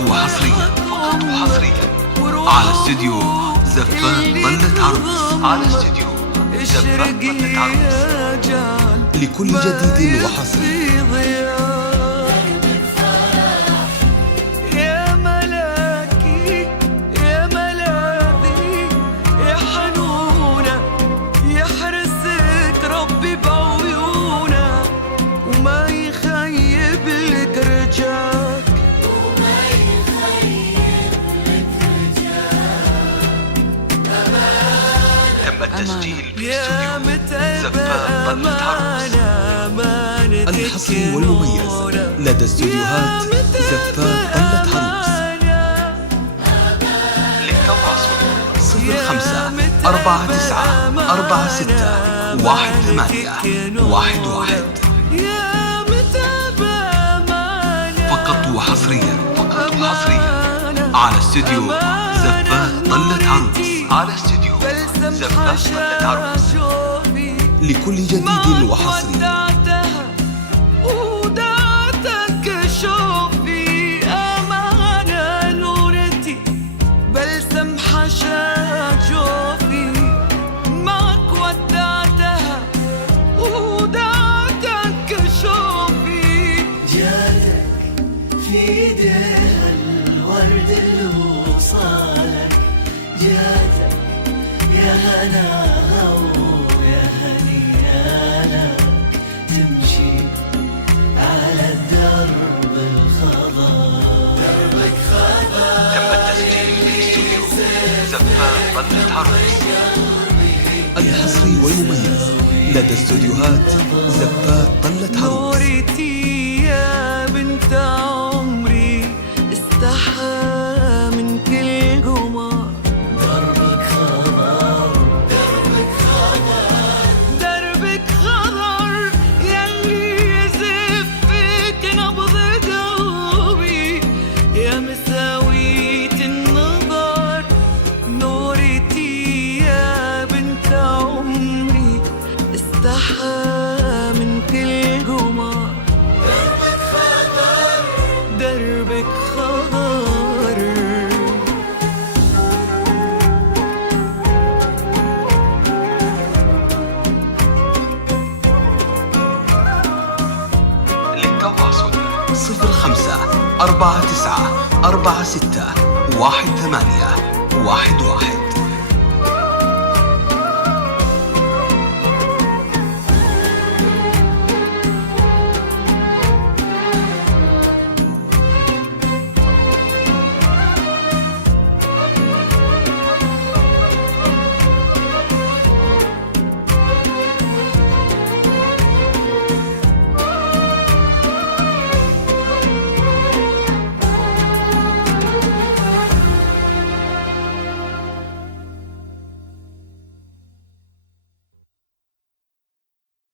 وحصريا على استوديو زفاف طلة عروس. لكل جديد وحصري. التسجيل باستوديو زفاف طلة عروس. الحصري والمميز لدى استوديوهات زفاف طلة عروس. للتواصل 0549461811. فقط وحصريا على استوديو زفاف طلة عروس. لكل جديد وحصري. ودعتك شوفي أمانة نورتي بلسم حشا جوفي معك ودعتها ودعتك شوفي جاتك في ايديها الورد اللي وصالك جاتك يا هناها ويا هنيانا تمشي على الدرب الخضر. تم التسجيل في استوديو زفاف طلة عروس. الحصري والمميز لدى استوديوهات زفاف طلة عروس. نورتي يا بنت عمري استحى من كل قمر. دربك خضر يلي يزفك نبض قلبي يا مساوية النظر. نورتي يا بنت عمري استحى من كل قمر. دربك خضر للتواصل 0549461811.